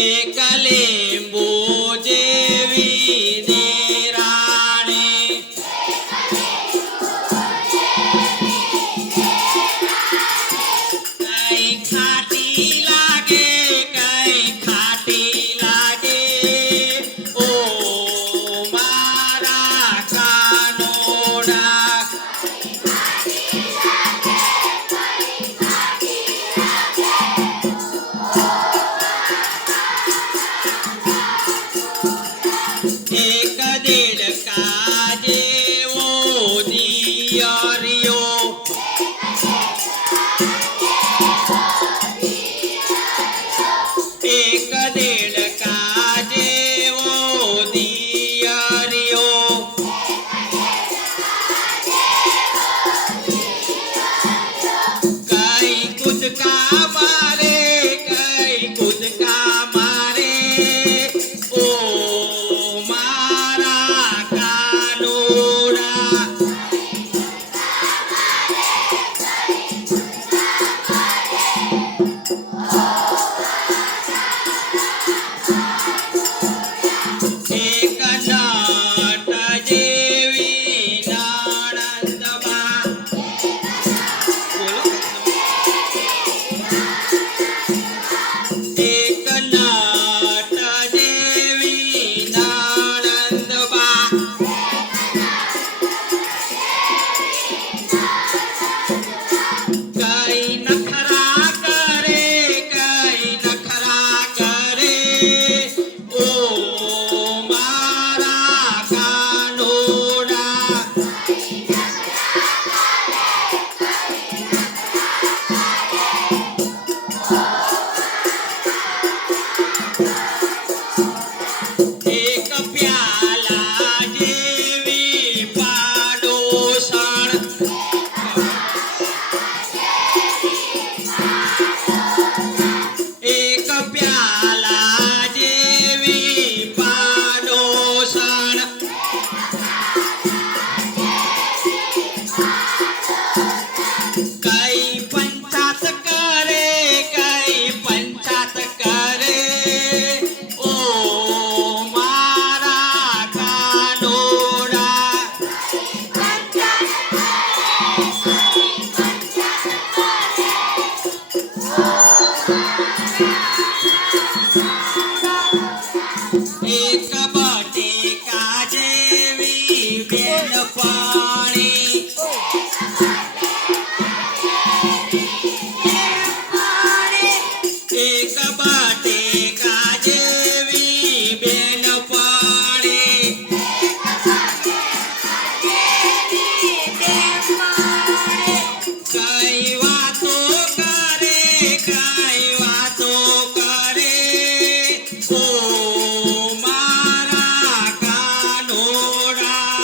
એક લીંબુ જેવી દેરાણી કઈ ખાટી લાગે કઈ ખાટી લાગે ઓ મારા કાનોડા એક દેડકા જેવો દિયરિયો એક દેડકા જેવો દિયરિયો કઈ કૂદકા મારે કઈ કૂદકા મારે ઓ મારા કાનોડા એક નટ જેવી નણંદબા બોલો એક નટ જેવી નણંદબા કઈ નખરા કરે કઈ નખરા કરે ઓ મારા કાનોડા એક પ્યાલા જેવી પાડોશણ એક પ્યાલા જેવી પાડોશણ કઈ પંચાત કરે કઈ પંચાત કરે ઓ મારા કાનોડા એક બટેકા જેવી બેનપણી એક બટેકા જેવી બેનપણી કઈ વાતો કરે કઈ વાતો કરે ઓ મારા કાનોડા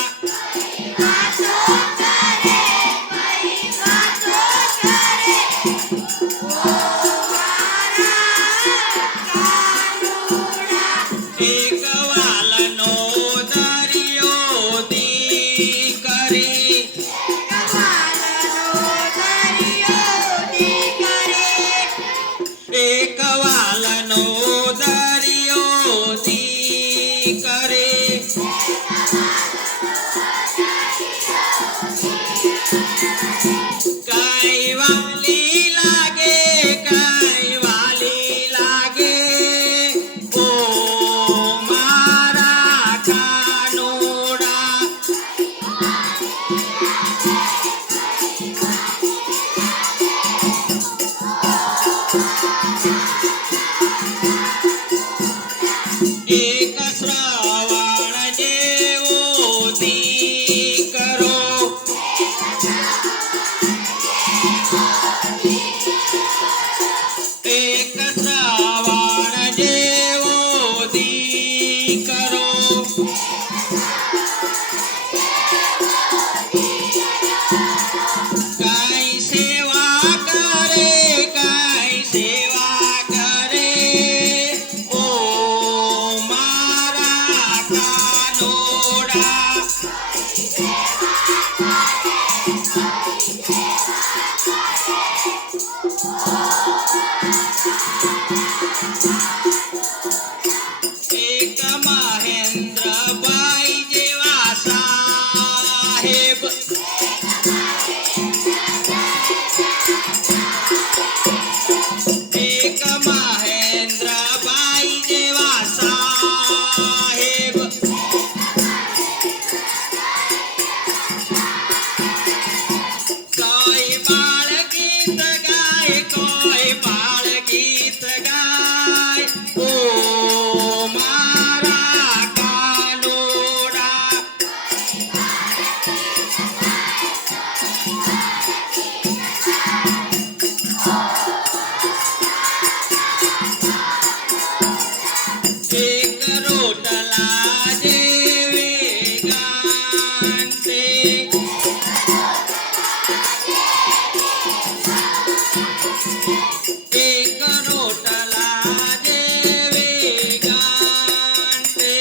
એક વાલનો દરિયો દીકરી એક વાલનો દરિયો દીકરી કઈ વાલી લાગે કઈ વાલી લાગે ઓ મારા કાનોડા એક શ્રાવણ જેવો દીકરો એક શ્રાવણ જેવો દીકરો કઈ સેવા કરે કઈ સેવા કરે ઓ મારા કાનોડા एक महेंद्रबाई जेवा साहेब कोई बाळ गीत गाय कोई बाळ गीत गाय ओ मारा कानोडा एक रोटला जेवे गाणते एक रोटला जेवे गाणते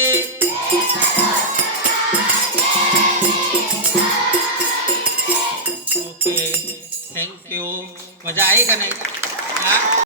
ओके थँक्यू मजा आई का नाही हा